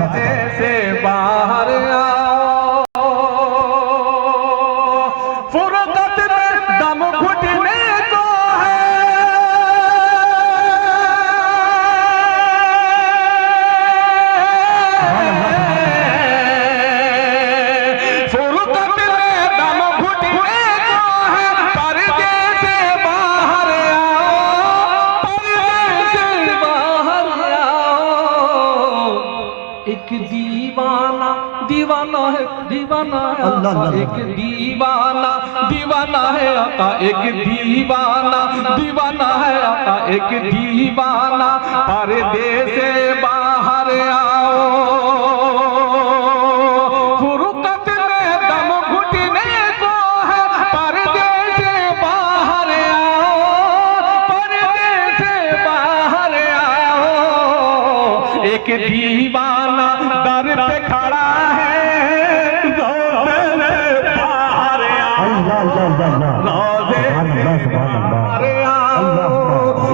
पर्दे से बाहर आओ, फुर्सत में दम घुटने को है, फुर्सत में दम घुटने को है, पर्दे से बाहर आओ, पर्दे से बाहर आओ। एक दीवाना दीवाना है, दीवाना है आका, एक दीवाना दीवाना है आका, एक दीवाना दीवाना है आका, एक दीवाना पर्दे से बाहर आओ, फुर्सत में दम घुटने को है, पर्दे से बाहर आओ, पर्दे से बाहर आओ। एक दीवाना दर पे खड़ा है, रोज़े से बाहर आओ, रोज़े से बाहर आओ।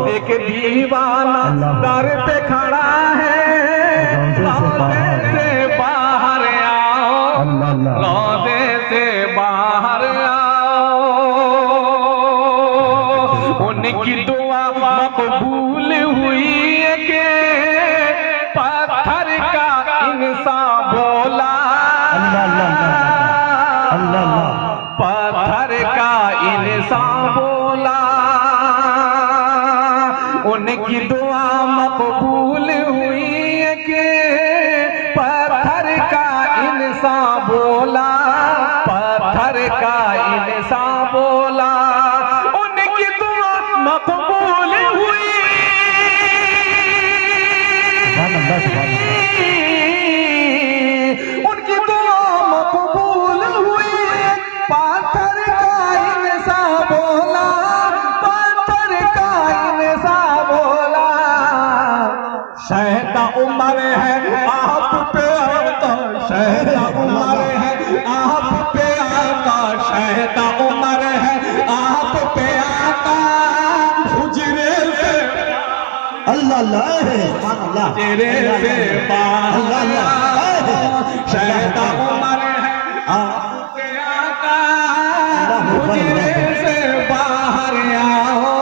एक दीवाना दर पे खड़ा है, रोज़े से बाहर आओ, रोज़े से बाहर आओ। उनकी दुआ मकबूल हुई के पत्थर का इंसान बोला, पत्थर का इंसान बोला। उनकी दुआ मकबूल हुई के पत्थर का इंसान बोला, पत्थर का इंसान बोला। उनकी दुआ मकबूल हुई, उनकी दुआ मकबूल हुई, पत्थर का इंसान बोला, पत्थर का इंसान बोला। शहदा उमर है आप पे आता, शहदा उमर है आप पे आता, शहदा उमर है आप पे आता। हुजरे से अल्लाह अल्लाह तेरे से बाहर शहदा उमर है आप पे आता, हुजरे से बाहर आओ,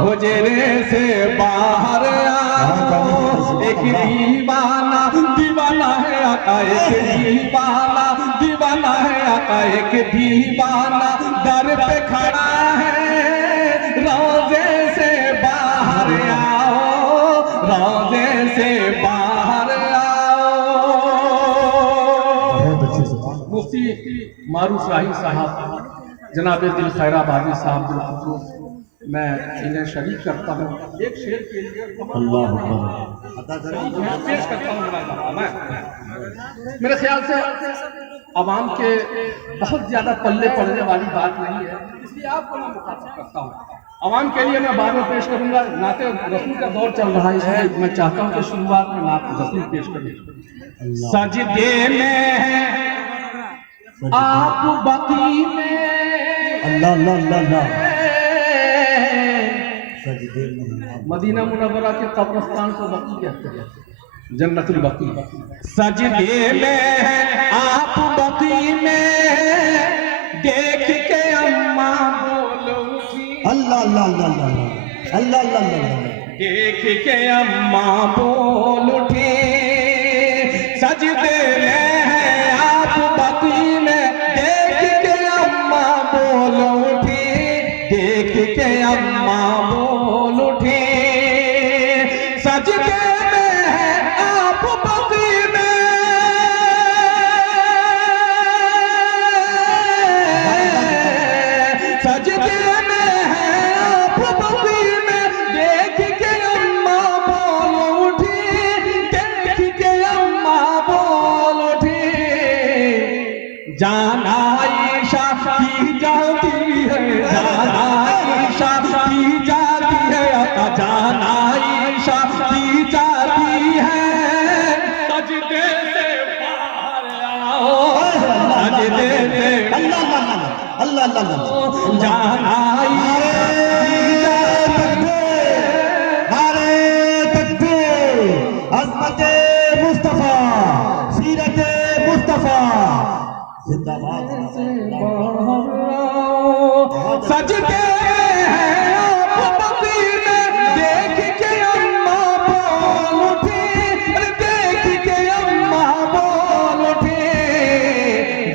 हुजरे से बाहर आओ। एक दीवाना दीवाना है आका, एक दीवाना दीवाना है आका, एक दीवाना दर पे खड़ा है, रोज़े से बाहर आओ, रोज़े से बाहर आओ। मुफ्ती मारूफ शाही साहब, जनाब दिल खैराबादी साहब, मैं इन्हें शरीक करता हूँ। एक शेर के लिए पेश करता हूँ। मेरे ख्याल से अवाम के बहुत ज्यादा पल्ले पड़ने वाली बात नहीं है, इसलिए आपको मैं मुखातिब करता हूँ। अवाम के लिए मैं बाद में पेश करूंगा। नाते रसूल का दौर चल रहा है, इसलिए मैं चाहता हूँ कि शुरुआत में नाते रसूल पेश करूँ। सजदे में आप बकी में, अल्लाह अल्लाह अल्लाह, मदीना मुनव्वरा के कब्रिस्तान को बकी कहते हैं, जन्नतुल बकी। सजदे में आप बकी में, देख के अम्मा बोल उठी, अल्लाह अल्लाह अल्लाह अल्लाह अल्लाह, देख के अम्मा बोल उठी। सजदे में आप बकी में, देख के अम्मा बोल उठी, देख के अम्मा बोल उठी। सजदे में आप बकी में, सजदे में आप बकी में, देख के अम्मा बोल उठी, देख के अम्मा बोल उठी। जाना आयशा की जाती है, जाना आयशा की जाती है, जाना आयशा की जाती है। सजदे से बाहर आओ, सजदे से अल्लाह अल्लाह अल्लाह, जाना आयशा नारे तकबीर, अज़मत मुस्तफा। जिंदाबाद सजदे हैं आप मदीने देख के अम्मा बोल उठी, देख के अम्मा बोल उठी,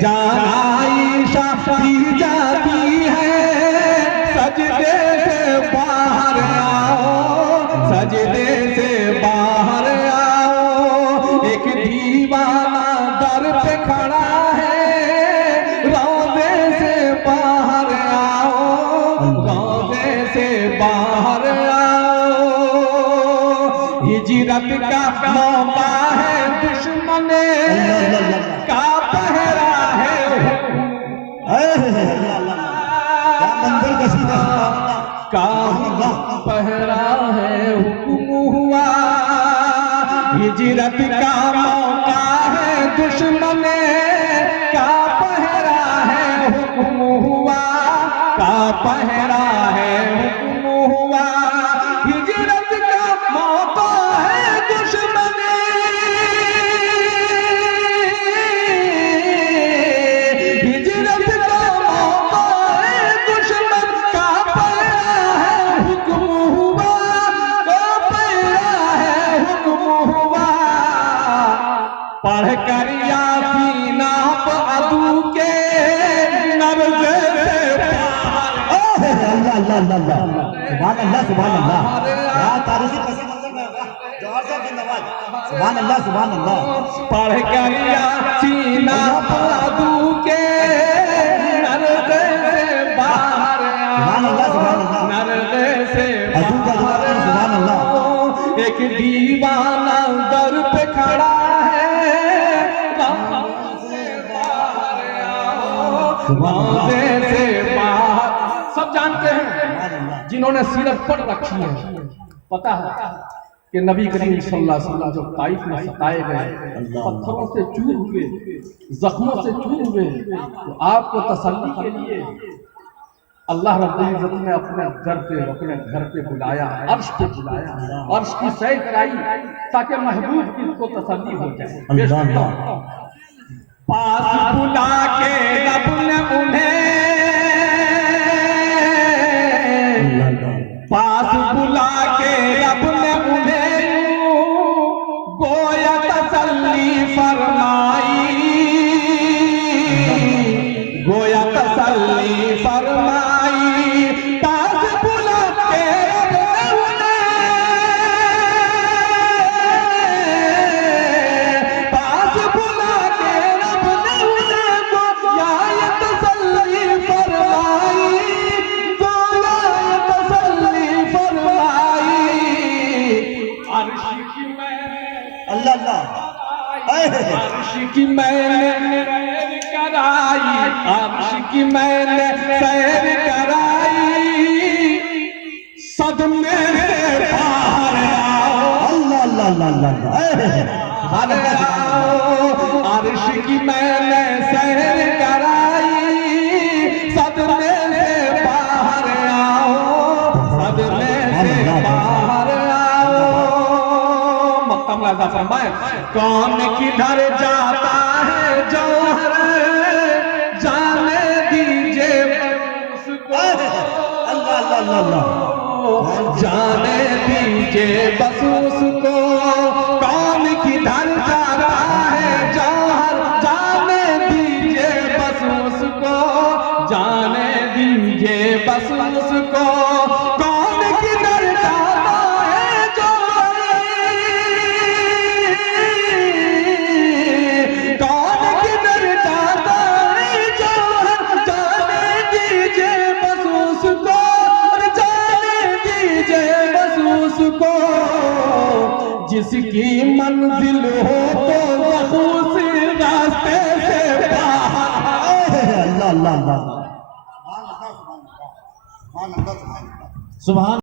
जान आयशा की जाती है सजदे से बाहर आओ, सजदे से बाहर आओ, एक दीवाना दर पे खड़ा है, रोज़े से बाहर आओ, रोज़े से बाहर आओ, हिजरत का मौका है, दुश्मन का पहरा है, क्या मंदिर कसीदा का पहरा है, हुक्म हुआ हिजरत का मौका है, दुश्मन का पहरा है, हुक्म हुआ का पहरा है, हुक्म हुआ हिजरत का मौका है, दुश्मन हिजरत का मौका है, दुश्मन का पहरा है, हुक्म हुआ का पहरा है, हुक्म हुआ पढ़ कर यासीन आप अदू के नर्ज़े से अल्लाह अल्लाह अल्लाह सुभान अल्लाह सुभान अल्लाह क्या तारीखी कसीदा जोर से जिंदाबाद सुभान अल्लाह पढ़ कर यासीन आप अदू के नर्ज़े से बाहर सुभान अल्लाह नर्ज़े से अदू का बाहर सुभान अल्लाह एक दीवाना दर पे खड़ा है, रोज़े से बाहर सब जानते हैं जिन्होंने सीरत पढ़ रखी है, पता है कि नबी करीम सल्लल्लाहु अलैहि वसल्लम जब ताइफ में सताए गए, पत्थरों से चूर हुए, जख्मों से चूर हुए, तो आपको तसल्ली के लिए अल्लाह रब्बुल इज्जत ने अपने घर पे बुलाया, अर्श पे बुलाया, अर्श की सैर कराई ताकि महबूब की को तसल्ली हो जाए। पास बुला के रब ने उन्हें, पास बुला के रब ने उन्हें गोया तसल्ली फरमाई, गोया तसल्ली फरमाई, पास बुला के रब ने उन्हें, पास बुला के रब ने उन्हें गोया तसल्ली फरमाई, गोया तसल्ली फरमाई, अर्श की मैंने अल्लाह अल्लाह अर्श की मैंने सैर कराई, अर्श की मैंने सैर कराई, सदमे से बाहर आओ, अल्लाह अल्लाह अल्लाह बाहर आओ, अर्श की मैंने सैर कराई, सदमे से बाहर आओ, सदमे से बाहर आओ, मक्तम लाज़ा फरमाए कौन किधर जाता है जौहर जाने दीजिए उसको, अल्लाह अल्लाह अल्लाह जाने दीजिए बस उसको, कौन किधर जाता है जौहर जाने दीजिए बस उसको, जाने दीजिए बस उसको, कौन किधर जाता है जौहर, कौन किधर जाता है जौहर, जाने दीजिए बस उसको, जाने दीजिए बस उसको, जिसकी मंजिल हो तो उस रास्ते से बाहर, अल्लाह अल्लाह अल्लाह सुभान